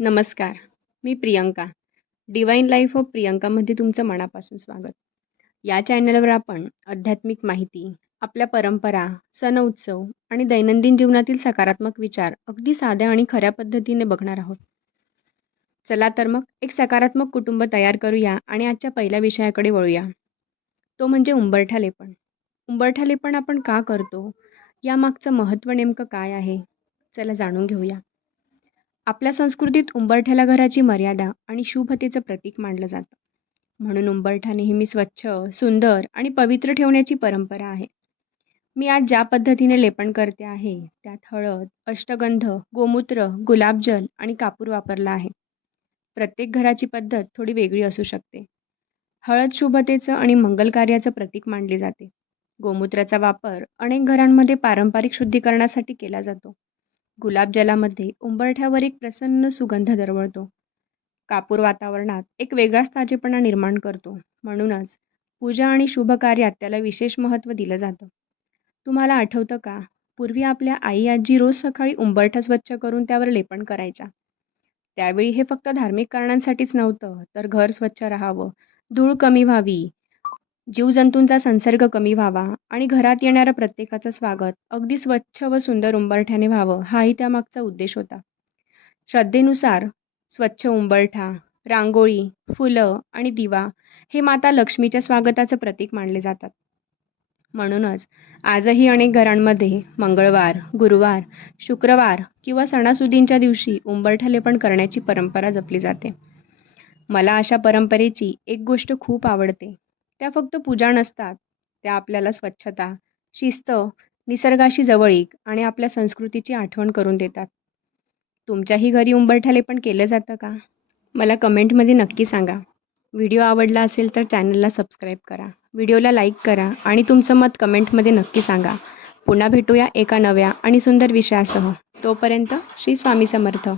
नमस्कार. मी Priyanka. Divine life of प्रियंकामध्ये तुमचं मनापासून स्वागत. या चॅनलवर आपण आध्यात्मिक माहिती, आपल्या परंपरा, सण-उत्सव आणि दैनंदिन जीवनातील सकारात्मक विचार अगदी साध्या आणि खऱ्या पद्धतीने बघणार आहोत. चला तर मग एक सकारात्मक कुटुंब तयार करूया आणि आजच्या पहिल्या विषयाकडे वळूया. तो म्हणजे उंबरठ्यालेपण. उंबरठ्यालेपण आपण का करतो? यामागचं महत्त्व नेमकं काय आहे? चला जाणून घेऊया. आपल्या संस्कृतीत उंबरठ्याला घराची मर्यादा आणि शुभतेचं प्रतीक मानलं जातं. म्हणून उंबरठा नेहमी स्वच्छ, सुंदर आणि पवित्र ठेवण्याची परंपरा आहे. मी आज ज्या पद्धतीने लेपन करते आहे, त्यात हळद, अष्टगंध, गोमूत्र, गुलाबजल आणि कापूर वापरला आहे. प्रत्येक घराची पद्धत थोडी वेगळी असू शकते. हळद शुभतेचं आणि मंगल कार्याचं प्रतीक मानली जाते. गोमूत्राचा वापर अनेक घरांमध्ये पारंपरिक शुद्धीकरणासाठी केला जातो. गुलाबजलामध्ये उंबरठ्यावर एक प्रसन्न सुगंध दरवळतो. कापूर वातावरणात एक वेगळाच ताजेपणा निर्माण करतो. म्हणूनच पूजा आणि शुभ कार्यात त्याला विशेष महत्त्व दिलं जातं. तुम्हाला आठवतं का? पूर्वी आपल्या आई-आजी रोज सकाळी उंबरठा स्वच्छ करून त्यावर लेपन करायच्या. त्यावेळी हे फक्त धार्मिक कारणांसाठीच नव्हतं, तर घर स्वच्छ राहावं, धूळ कमी व्हावी, जीवजंतूंचा संसर्ग कमी व्हावा आणि घरात येणाऱ्या प्रत्येकाचं स्वागत अगदी स्वच्छ व सुंदर उंबरठ्याने व्हावं, हाही त्यामागचा उद्देश होता. श्रद्धेनुसार स्वच्छ उंबरठा, रांगोळी, फुलं आणि दिवा हे माता लक्ष्मीच्या स्वागताचं प्रतीक मानले जातात. म्हणूनच आजही अनेक घरांमध्ये मंगळवार, गुरुवार, शुक्रवार किंवा सणासुदींच्या दिवशी उंबरठ्यालेपण करण्याची परंपरा जपली जाते. मला अशा परंपरेची एक गोष्ट खूप आवडते. त्या फक्त पूजा नसतात, त्या आपल्याला स्वच्छता, शिस्त, निसर्गाशी जवळीक आणि आपल्या संस्कृतीची आठवण करून देतात. तुमच्याही घरी उंबरठ्यालेपण केलं जातं का? मला कमेंटमध्ये नक्की सांगा. व्हिडिओ आवडला असेल तर चॅनलला सबस्क्राईब करा, व्हिडिओला लाईक करा आणि तुमचं मत कमेंटमध्ये नक्की सांगा. पुन्हा भेटूया एका नव्या आणि सुंदर विषयासह. तोपर्यंत श्री स्वामी समर्थ.